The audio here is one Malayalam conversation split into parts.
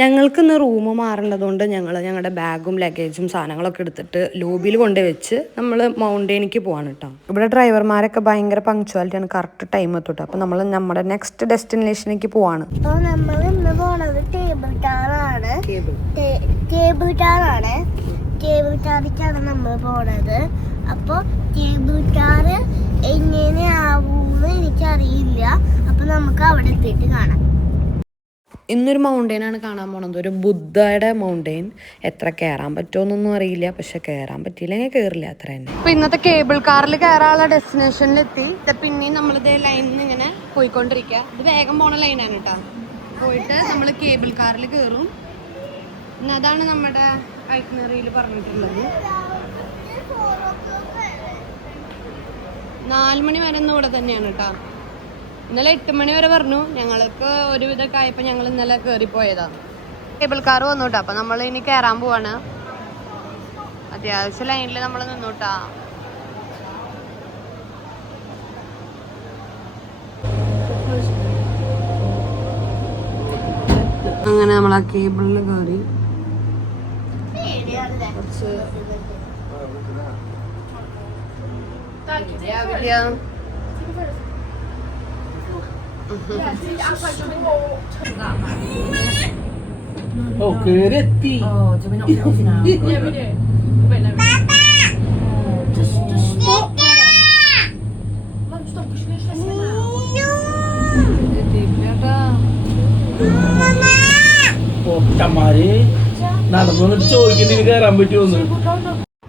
ഞങ്ങൾക്ക് ഇന്ന് റൂം മാറേണ്ടതുകൊണ്ട് ഞങ്ങളുടെ ബാഗും ലഗേജും സാധനങ്ങളൊക്കെ എടുത്തിട്ട് ലോബിയിൽ കൊണ്ടുപോയി വെച്ച് നമ്മൾ മൗണ്ടൈനിക്ക് പോവാണ് കേട്ടോ. ഇവിടെ ഡ്രൈവർമാരൊക്കെ ഭയങ്കര പങ്ക്ച്വാലിറ്റിയാണ്, കറക്റ്റ് ടൈം എത്തിട്ട്. അപ്പം നമ്മൾ നമ്മുടെ നെക്സ്റ്റ് ഡെസ്റ്റിനേഷനിലേക്ക് പോവാണ്. നമ്മൾ ഇന്ന് പോണത് കേബിൾ കാറാണ്. കേബിൾ കാറിലേക്കാണ് നമ്മൾ പോണത്. അപ്പോൾ കേബിൾ കാർ എങ്ങനെയാവുമെന്ന് എനിക്കറിയില്ല. അപ്പൊ നമുക്ക് അവിടെ എത്തിയിട്ട് കാണാം. ഇന്നൊരു മൗണ്ടെയിനാണ് കാണാൻ പോണത്, ഒരു ബുദ്ധയുടെ മൗണ്ടെയിൻ. എത്ര കയറാൻ പറ്റുമോന്നൊന്നും അറിയില്ല, പക്ഷെ കയറാൻ പറ്റിയില്ലെങ്കിൽ കയറില്ല, അത്ര തന്നെ. അപ്പൊ ഇന്നത്തെ കേബിൾ കാറിൽ കയറാനുള്ള ഡെസ്റ്റിനേഷനിലെത്തി. പിന്നെയും നമ്മളിത് ലൈനിൽ ഇങ്ങനെ പോയിക്കൊണ്ടിരിക്കുക. ഇത് വേഗം പോണ ലൈനാണ് കേട്ടോ. പോയിട്ട് നമ്മൾ കേബിൾ കാറിൽ കയറും. അതാണ് നമ്മുടെ ഐറ്റിനറിയിൽ പറഞ്ഞിട്ടുള്ളത്. 4 മണി വരെ ഇന്ന് ഇവിടെ തന്നെയാണ് കേട്ടോ. ഇന്നലെ 8 മണി വരെ പറഞ്ഞു. ഞങ്ങൾക്ക് ഒരുവിധമൊക്കെ ആയപ്പോൾ ഞങ്ങൾ ഇന്നലെ കയറിപ്പോയതാണ്. കേബിൾ കാർ വന്നു കേട്ടോ. അപ്പം നമ്മൾ ഇനി കയറാൻ പോവാണ്. അത്യാവശ്യം ലൈനിൽ നമ്മൾ നിന്നോട്ടാ. അങ്ങനെ നമ്മൾ ആ കേബിളിൽ കയറി. കുറച്ച്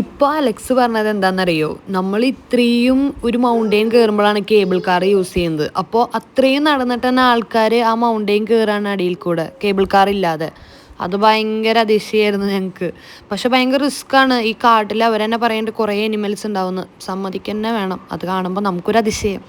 ഇപ്പൊ അലക്സ് പറഞ്ഞത് എന്താണെന്നറിയോ, നമ്മൾ ഇത്രയും ഒരു മൗണ്ടെയിൻ കയറുമ്പോഴാണ് കേബിൾ കാർ യൂസ് ചെയ്യുന്നത്. അപ്പോൾ അത്രയും നടന്നിട്ട് തന്നെ ആൾക്കാർ ആ മൗണ്ടെയിൻ കയറാണ് അടിയിൽ കൂടെ, കേബിൾ കാർ ഇല്ലാതെ. അത് ഭയങ്കര അതിശയമായിരുന്നു ഞങ്ങൾക്ക്. പക്ഷെ ഭയങ്കര റിസ്ക്കാണ്. ഈ കാട്ടിൽ അവർ തന്നെ പറയേണ്ട കുറേ അനിമൽസ് ഉണ്ടാവുന്നു, സമ്മതിക്കന്നെ വേണം. അത് കാണുമ്പോൾ നമുക്കൊരു അതിശയം.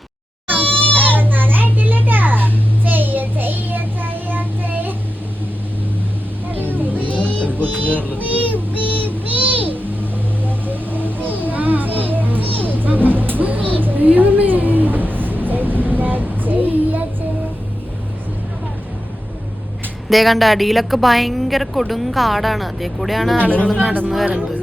ഇതേ കണ്ട, അടിയിലൊക്കെ ഭയങ്കര കൊടും കാടാണ്. അതേ കൂടെയാണ് ആളുകൾ നടന്നു വരുന്നത്.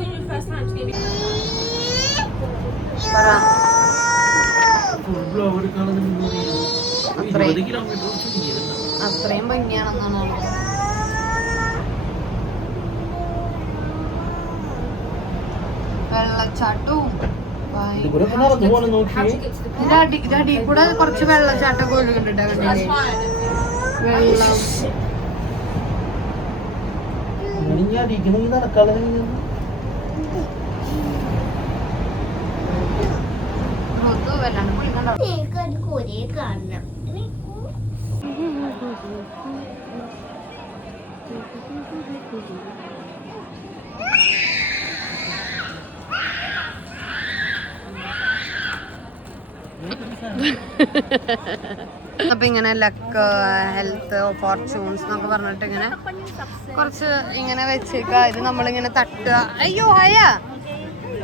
അത്രയും ഭംഗിയാണെന്നാണ്. വെള്ളച്ചാട്ടവും അടിയിൽ കൂടെ കുറച്ച് വെള്ളച്ചാട്ടമൊക്കെ ഒഴുകുന്നുണ്ട്. വെള്ളം വല്ലാണ്ട് കുളിക്കണ്ട. അപ്പൊ ഇങ്ങനെ ലക്ക്, ഹെൽത്ത്, ഫോർച്യൂൺസ് എന്നൊക്കെ പറഞ്ഞിട്ട് ഇങ്ങനെ കുറച്ച് ഇങ്ങനെ വെച്ചേക്ക. ഇത് നമ്മളിങ്ങനെ തട്ടുക. അയ്യോ ഹയ,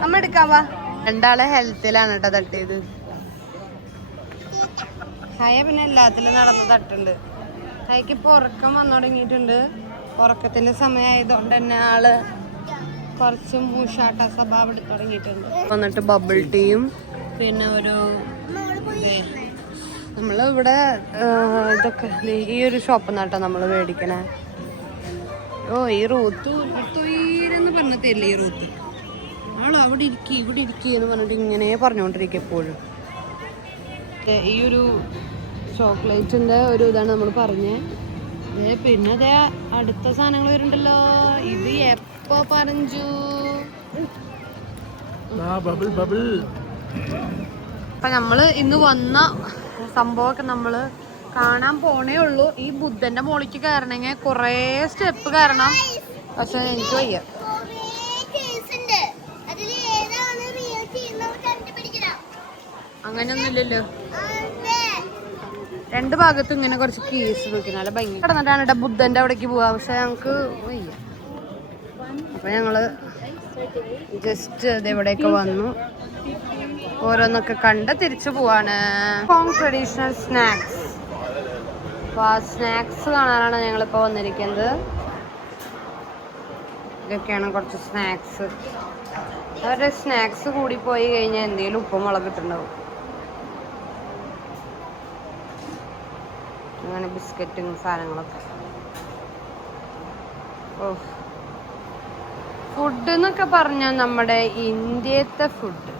അമ്മ എടുക്കാവാ. 2 ആള് ഹെൽത്തിലാണ് കേട്ടോ തട്ടിയത്. ഹയ പിന്നെ എല്ലാത്തിലും നടന്ന് തട്ടുണ്ട്. ഹയക്ക് ഇപ്പൊ ഉറക്കം വന്നു തുടങ്ങിയിട്ടുണ്ട്. ഉറക്കത്തിന്റെ സമയമായതുകൊണ്ട് തന്നെ ആള് കുറച്ച് മൂഷാട്ട സ്വഭാവം എടുത്ത് തുടങ്ങിയിട്ടുണ്ട്. വന്നിട്ട് ബബിൾ ടീയും പിന്നെ ഒരു നമ്മളിവിടെ ഇതൊക്കെ ഈ ഒരു ഷോപ്പിൽ നിന്നാട്ടോ നമ്മൾ മേടിക്കണേ. ഓ ഈ റൂത്ത് തൊയ്രെന്ന് പറഞ്ഞിട്ടില്ലേ, ഈ റൂത്ത് ആൾ അവിടെ ഇരിക്കി ഇവിടെ ഇരിക്കി എന്ന് പറഞ്ഞിട്ട് ഇങ്ങനെ പറഞ്ഞുകൊണ്ടിരിക്കും എപ്പോഴും. ഈ ഒരു ചോക്ലേറ്റിൻ്റെ ഒരു ഇതാണ് നമ്മൾ പറഞ്ഞത്. പിന്നെ അതേ അടുത്ത സാധനങ്ങൾ വരുന്നുണ്ടല്ലോ. ഇത് എപ്പോ പറഞ്ഞു. അപ്പൊ നമ്മള് ഇന്ന് വന്ന സംഭവമൊക്കെ നമ്മള് കാണാൻ പോണേ ഉള്ളൂ. ഈ ബുദ്ധന്റെ മോളിക്ക് കയറണമെങ്കിൽ കുറേ സ്റ്റെപ്പ് കയറണം. പക്ഷെ എനിക്ക് വയ്യ. അങ്ങനെയൊന്നുമില്ലല്ലോ. 2 ഭാഗത്തും ഇങ്ങനെ കുറച്ച് കീസ് വെക്കണം. അല്ല ഭംഗി കിടന്നിട്ടാണ് കേട്ടോ ബുദ്ധന്റെ അവിടേക്ക് പോവാ. പക്ഷെ ഞങ്ങക്ക് വയ്യ. അപ്പൊ ഞങ്ങള് ജസ്റ്റ് ഇതെവിടെയൊക്കെ വന്നു. ഓരോന്നൊക്കെ കണ്ട് തിരിച്ചു പോവാണ്. Traditional snacks. അപ്പോൾ ആ സ്നാക്സ് കാണാനാണ് ഞങ്ങളിപ്പോൾ വന്നിരിക്കുന്നത്. ഇതൊക്കെയാണ് കുറച്ച് സ്നാക്സ്. അവരുടെ സ്നാക്സ് കൂടി പോയി കഴിഞ്ഞാൽ എന്തെങ്കിലും ഉപ്പും മുളക് ഇട്ടുണ്ടാവും. അങ്ങനെ ബിസ്ക്കറ്റും സാധനങ്ങളൊക്കെ. ഓ, ഫുഡ് എന്നൊക്കെ പറഞ്ഞാൽ നമ്മുടെ ഇന്ത്യത്തെ ഫുഡ്.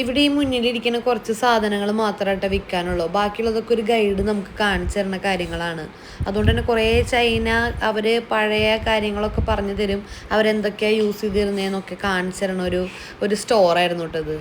ഇവിടെ ഈ മുന്നിലിരിക്കുന്ന കുറച്ച് സാധനങ്ങൾ മാത്രമായിട്ട് വിൽക്കാനുള്ളൂ. ബാക്കിയുള്ളതൊക്കെ ഒരു ഗൈഡ് നമുക്ക് കാണിച്ചു തരുന്ന കാര്യങ്ങളാണ്. അതുകൊണ്ട് തന്നെ കുറേ ചൈന അവർ പഴയ കാര്യങ്ങളൊക്കെ പറഞ്ഞു തരും. അവരെന്തൊക്കെയാണ് യൂസ് ചെയ്തിരുന്നതെന്നൊക്കെ കാണിച്ചു തരണ ഒരു സ്റ്റോറായിരുന്നു കേട്ടത്.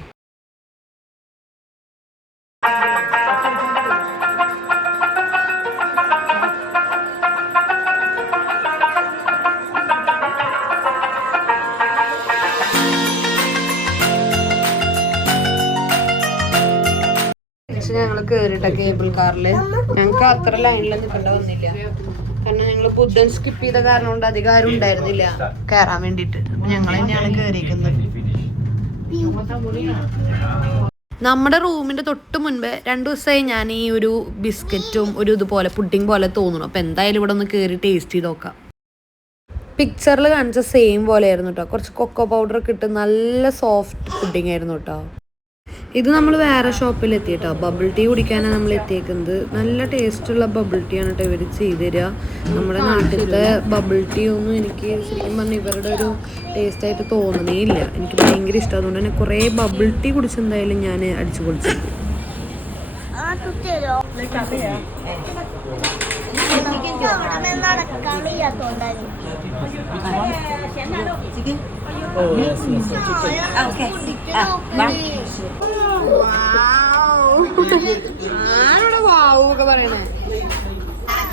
ഞങ്ങൾ കേറിട്ട കേബിൾ കാറില്. ഞങ്ങൾക്ക് അത്ര ലൈനിൽ നിൽക്കേണ്ട വന്നില്ല. കാരണം ഞങ്ങൾ ബുദ്ധൻ സ്കിപ്പ് ചെയ്ത കാരണം കൊണ്ട് അധികം ആരും ഉണ്ടായിരുന്നില്ല കയറാൻ വേണ്ടിട്ട്. ഞങ്ങൾ തന്നെയാണ് കേറിയിരിക്കുന്നത്. നമ്മുടെ റൂമിന്റെ തൊട്ട് മുൻപ് 2 ദിവസമായി ഞാൻ ഈ ഒരു ബിസ്ക്കറ്റും ഒരു ഇതുപോലെ പുഡിംഗ് പോലെ തോന്നുന്നു. അപ്പൊ എന്തായാലും ഇവിടെ ഒന്ന് കയറി ടേസ്റ്റ് ചെയ്ത് നോക്കാം. പിക്ചറിൽ കാണിച്ച സെയിം പോലെ ആയിരുന്നു കേട്ടോ. കുറച്ച് കൊക്കോ പൗഡർ ഒക്കെ ഇട്ട് നല്ല സോഫ്റ്റ് പുഡിംഗ് ആയിരുന്നു കേട്ടോ. ഇത് നമ്മൾ വേറെ ഷോപ്പിൽ എത്തിയിട്ടോ. ബബിൾ ടീ കുടിക്കാനാണ് നമ്മൾ എത്തിയേക്കുന്നത്. നല്ല ടേസ്റ്റുള്ള ബബിൾ ടീ ആണ് കേട്ടോ ഇവർ ചെയ്ത് തരിക. നമ്മുടെ നാട്ടിലത്തെ ബബിൾ ടീ ഒന്നും എനിക്ക് ശരിക്കും പറഞ്ഞാൽ ഇവരുടെ ഒരു ടേസ്റ്റായിട്ട് തോന്നണേ ഇല്ല. എനിക്ക് ഭയങ്കര ഇഷ്ടം. അതുകൊണ്ട് തന്നെ കുറേ ബബിൾ ടീ കുടിച്ചെന്തായാലും ഞാൻ അടിച്ചു പൊളിച്ചു.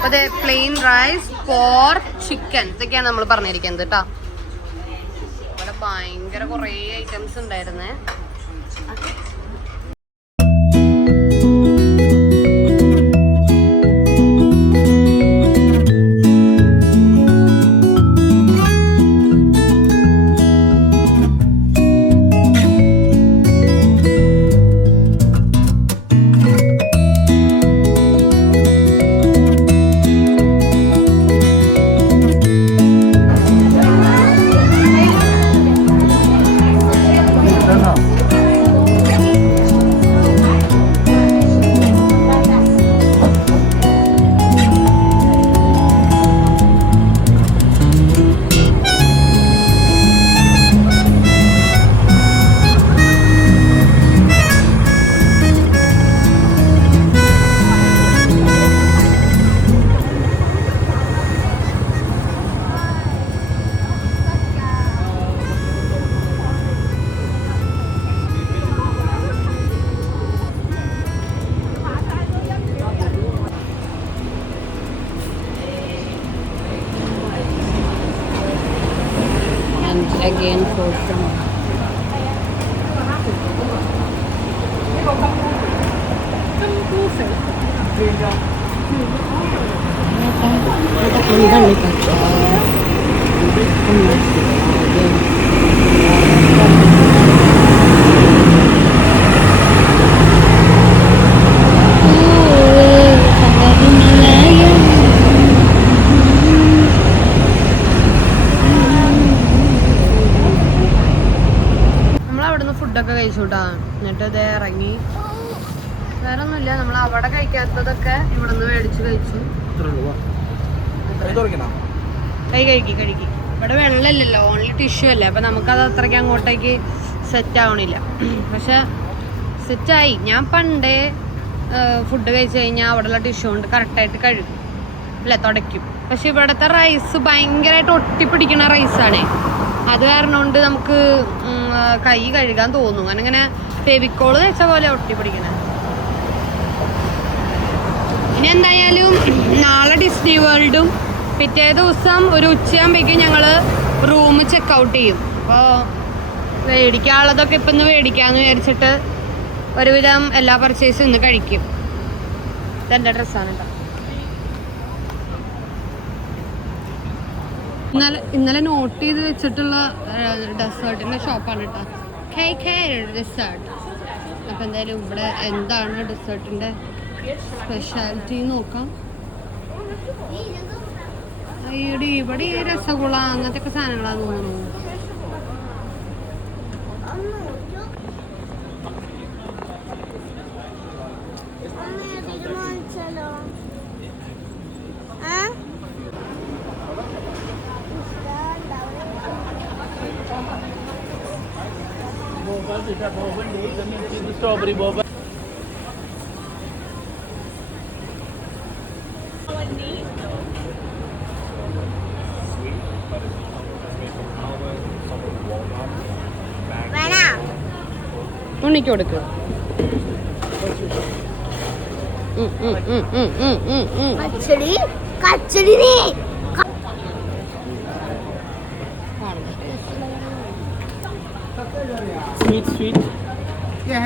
അതെ, പ്ലെയിൻ റൈസ്, പോർക്ക്, ചിക്കൻ, ഇതൊക്കെയാണ് നമ്മൾ പറഞ്ഞിരിക്കുന്നത് കേട്ടോ. ഇവിടെ ഭയങ്കര കുറേ ഐറ്റംസ് ഉണ്ടായിരുന്നേ. Again for some. ഫുഡൊക്കെ കഴിച്ചുട്ടാ. എന്നിട്ട് ഇത് ഇറങ്ങി. വേറെ ഒന്നുമില്ല, നമ്മൾ അവിടെ കഴിക്കാത്തതൊക്കെ ഇവിടെ നിന്ന് മേടിച്ച് കഴിച്ചു. കഴുകി ഇവിടെ വെള്ളമില്ലല്ലോ, ഓൺലി ടിഷ്യൂ അല്ലേ. അപ്പം നമുക്കത് അത്രയ്ക്ക് അങ്ങോട്ടേക്ക് സെറ്റ് ആവണില്ല. പക്ഷെ സെറ്റായി. ഞാൻ പണ്ടേ ഫുഡ് കഴിച്ച് കഴിഞ്ഞാൽ അവിടെയുള്ള ടിഷ്യൂ കൊണ്ട് കറക്റ്റായിട്ട് കഴുകും അല്ലേ, തുടയ്ക്കും. പക്ഷെ ഇവിടുത്തെ റൈസ് ഭയങ്കരമായിട്ട് ഒട്ടിപ്പിടിക്കണ റൈസാണേ. അത് കാരണം കൊണ്ട് നമുക്ക് കൈ കഴുകാൻ തോന്നും. അങ്ങനെ ഫെവിക്കോള് വെച്ച പോലെ ഒട്ടിപ്പിടിക്കണേ. ഇനി എന്തായാലും നാളെ ഡിസ്നി വേൾഡും പിറ്റേ ദിവസം ഒരു ഉച്ചയാകുമ്പോഴേക്കും ഞങ്ങൾ റൂം ചെക്കൗട്ട് ചെയ്യും. അപ്പോൾ മേടിക്കാനുള്ളതൊക്കെ ഇപ്പം ഇന്ന് മേടിക്കാമെന്ന് വിചാരിച്ചിട്ട് ഒരുവിധം എല്ലാ പർച്ചേസും ഇന്ന് കഴിക്കും. ഇതെൻ്റെ ഡ്രസ്സാണ് കേട്ടോ. ഇന്നലെ നോട്ട് ചെയ്ത് വെച്ചിട്ടുള്ള ഡെസേർട്ടിൻ്റെ ഷോപ്പാണ് കേട്ടോ. ഡെസേർട്ട്. അപ്പം എന്തായാലും ഇവിടെ എന്താണ് ഡെസേർട്ടിൻ്റെ സ്പെഷ്യാലിറ്റി നോക്കാം. ഇവിടെ ഈ രസഗുള അങ്ങനത്തെ ഒക്കെ സാധനങ്ങളാണ് തോന്നുന്നു. Strawberry boba. ഉണ്ണിക്ക് കൊടുക്കുക. Sweet. Yeah,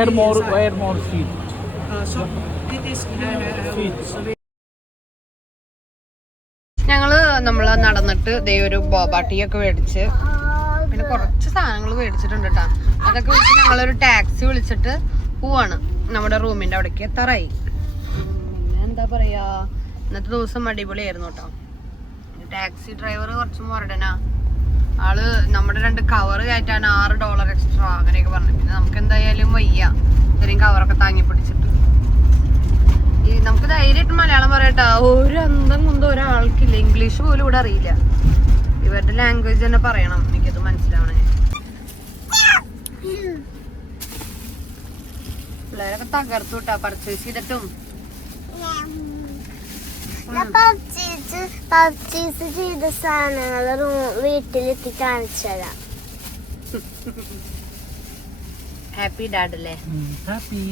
add more sweet. So it is Sweet. ഞങ്ങള് നമ്മള് നടന്നിട്ട് ദേ ഒരു ബോബ ടീ ഒക്കെ മേടിച്ച് പിന്നെ കുറച്ച് സാധനങ്ങൾ മേടിച്ചിട്ടുണ്ട് കേട്ടാ. അതൊക്കെ വിളിച്ച് ഞങ്ങളൊരു ടാക്സി വിളിച്ചിട്ട് പോവാണ്. നമ്മുടെ റൂമിന്റെ അവിടേക്ക് എത്താറായി. പിന്നെ എന്താ പറയാ, ഇന്നത്തെ ദിവസം അടിപൊളിയായിരുന്നു കേട്ടോ. ടാക്സി ഡ്രൈവർ കുറച്ച് മുരടനാ ആള്. നമ്മുടെ 2 കവർ കയറ്റാൻ $6 എക്സ്ട്രാ അങ്ങനെയൊക്കെ പറഞ്ഞു. പിന്നെ നമുക്ക് എന്തായാലും വയ്യ ഇത്രയും കവറൊക്കെ താങ്ങി പിടിച്ചിട്ട്. നമുക്ക് ധൈര്യമായിട്ട് മലയാളം പറയട്ടാ. ഒരു അന്തം കൊണ്ടും ഒരാൾക്കില്ല. ഇംഗ്ലീഷ് പോലും ഇവിടെ അറിയില്ല. ഇവരുടെ ലാംഗ്വേജ് തന്നെ പറയണം എനിക്കത് മനസ്സിലാവണേ. പിള്ളേരൊക്കെ തകർത്തു വിട്ടാ പർച്ചേസ് ചെയ്തിട്ടും. പർച്ചേസ് ചെയ്ത സാധനങ്ങൾ വീട്ടിലെത്തി കാണിച്ചതാ. ഹാപ്പി ഡാഡ് അല്ലേ? Happy.